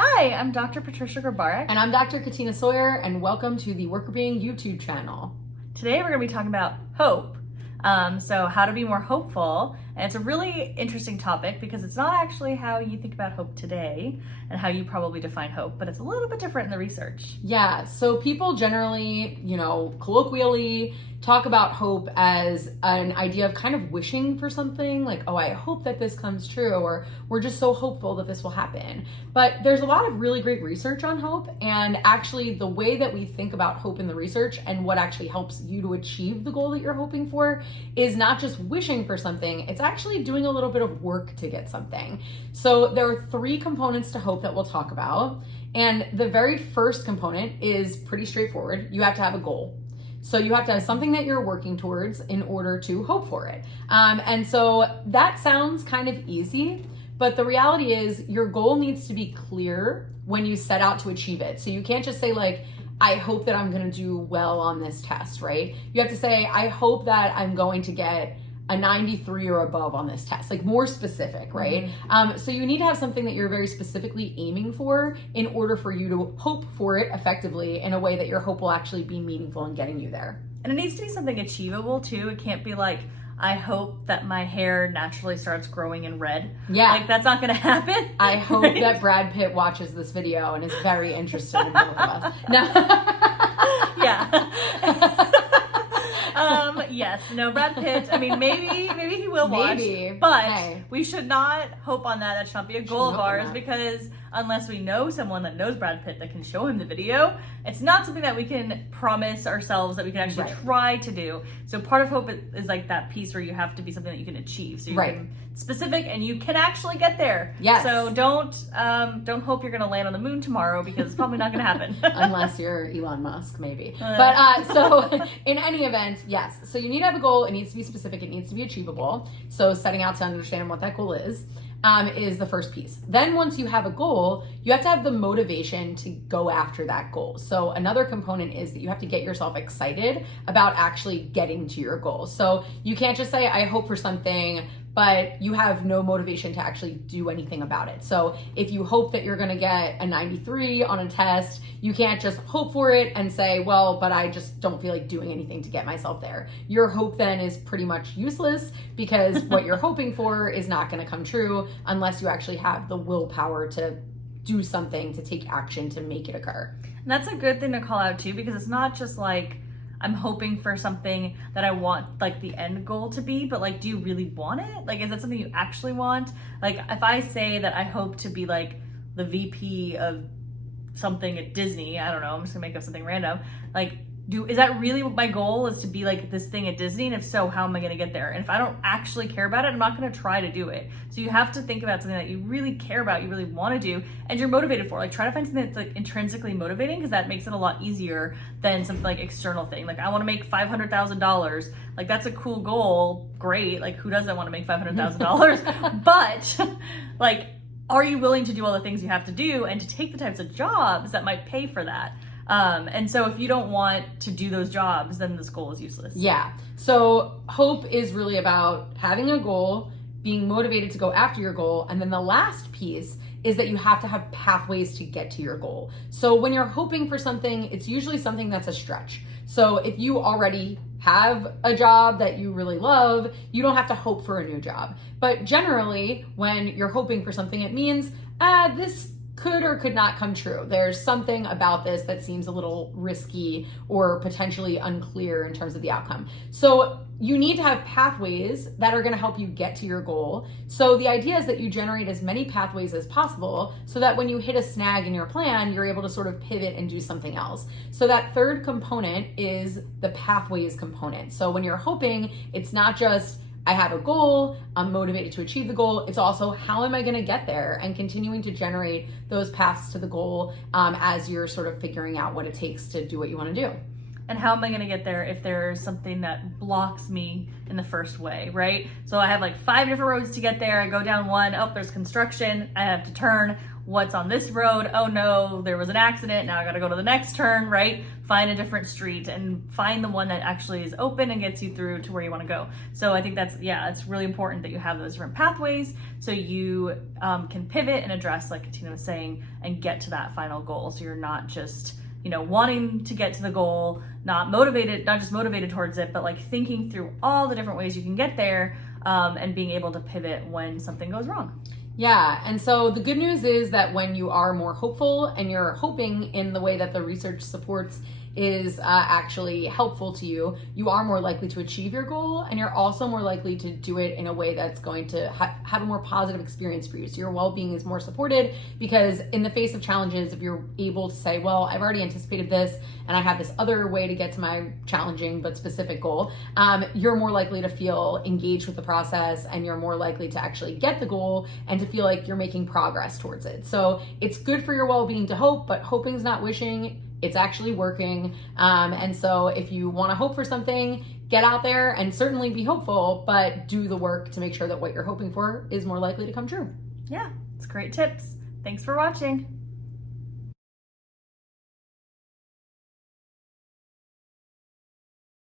Hi, I'm Dr. Patricia Grabarek. And I'm Dr. Katina Sawyer, and welcome to the Worker Being YouTube channel. Today we're going to be talking about hope. So how to be more hopeful. And it's a really interesting topic because it's not actually how you think about hope today and how you probably define hope, but it's a little bit different in the research. Yeah, so people generally, colloquially talk about hope as an idea of kind of wishing for something, like, oh, I hope that this comes true, or we're just so hopeful that this will happen. But there's a lot of really great research on hope, and actually the way that we think about hope in the research and what actually helps you to achieve the goal that you're hoping for is not just wishing for something, it's actually doing a little bit of work to get something. So there are 3 components to hope that we'll talk about. And the very first component is pretty straightforward. You have to have a goal. So you have to have something that you're working towards in order to hope for it. And so that sounds kind of easy, but the reality is your goal needs to be clear when you set out to achieve it. So you can't just say like, I hope that I'm going to do well on this test, right? You have to say, I hope that I'm going to get a 93 or above on this test, like more specific, right? Mm-hmm. So you need to have something that you're very specifically aiming for in order for you to hope for it effectively in a way that your hope will actually be meaningful in getting you there. And it needs to be something achievable too. It can't be like, I hope that my hair naturally starts growing in red. Yeah. Like that's not gonna happen. I hope that Brad Pitt watches this video and is very interested in both of us. No. Yeah. Yes, no, Brad Pitt. I mean, maybe he will watch, but hey, we should not hope on that. That should not be a goal of ours because unless we know someone that knows Brad Pitt that can show him the video, it's not something that we can promise ourselves that we can actually try to do. So part of hope is like that piece where you have to be something that you can achieve. So you're specific and you can actually get there. Yes. So don't hope you're going to land on the moon tomorrow because it's probably not going to happen. Unless you're Elon Musk, maybe. But so in any event, yes. So you need to have a goal. It needs to be specific. It needs to be achievable. So setting out to understand what that goal is the first piece. Then once you have a goal, you have to have the motivation to go after that goal. So another component is that you have to get yourself excited about actually getting to your goal. So you can't just say, I hope for something, but you have no motivation to actually do anything about it. So if you hope that you're gonna get a 93 on a test, you can't just hope for it and say, well, but I just don't feel like doing anything to get myself there. Your hope then is pretty much useless because what you're hoping for is not gonna come true unless you actually have the willpower to do something, to take action, to make it occur. And that's a good thing to call out too, because it's not just like, I'm hoping for something that I want like the end goal to be, but like, do you really want it? Like, is that something you actually want? Like, if I say that I hope to be like the VP of something at Disney, I don't know, I'm just gonna make up something random. Like, is that really what my goal is, to be like this thing at Disney? And if so, how am I gonna get there? And if I don't actually care about it, I'm not gonna try to do it. So you have to think about something that you really care about, you really wanna do, and you're motivated for. Like, try to find something that's like intrinsically motivating, because that makes it a lot easier than something like external thing. Like, I wanna make $500,000. Like, that's a cool goal, great. Like, who doesn't wanna make $500,000? But like, are you willing to do all the things you have to do and to take the types of jobs that might pay for that? And so if you don't want to do those jobs, then this goal is useless. Yeah. So hope is really about having a goal, being motivated to go after your goal. And then the last piece is that you have to have pathways to get to your goal. So when you're hoping for something, it's usually something that's a stretch. So if you already have a job that you really love, you don't have to hope for a new job. But generally, when you're hoping for something, it means, this could or could not come true. There's something about this that seems a little risky or potentially unclear in terms of the outcome. So you need to have pathways that are going to help you get to your goal. So the idea is that you generate as many pathways as possible so that when you hit a snag in your plan, you're able to sort of pivot and do something else. So that third component is the pathways component. So when you're hoping, it's not just, I have a goal, I'm motivated to achieve the goal. It's also, how am I going to get there, and continuing to generate those paths to the goal as you're sort of figuring out what it takes to do what you want to do. And how am I going to get there if there's something that blocks me in the first way, right? So I have like 5 different roads to get there. I go down one, oh, there's construction, I have to turn. what's on this road? Oh no, there was an accident. Now I got to go to the next turn, right? Find a different street and find the one that actually is open and gets you through to where you want to go. So I think it's really important that you have those different pathways so you can pivot and address, like Katina was saying, and get to that final goal. So you're not just, wanting to get to the goal, not just motivated towards it, but like thinking through all the different ways you can get there, and being able to pivot when something goes wrong. Yeah, and so the good news is that when you are more hopeful and you're hoping in the way that the research supports is actually helpful to you, you are more likely to achieve your goal, and you're also more likely to do it in a way that's going to have a more positive experience for you. So your well-being is more supported, because in the face of challenges, if you're able to say, well, I've already anticipated this and I have this other way to get to my challenging but specific goal, you're more likely to feel engaged with the process, and you're more likely to actually get the goal and to feel like you're making progress towards it. So it's good for your well-being to hope, but hoping's not wishing. It's actually working. And so if you want to hope for something, get out there and certainly be hopeful, but do the work to make sure that what you're hoping for is more likely to come true. Yeah, it's great tips. Thanks for watching.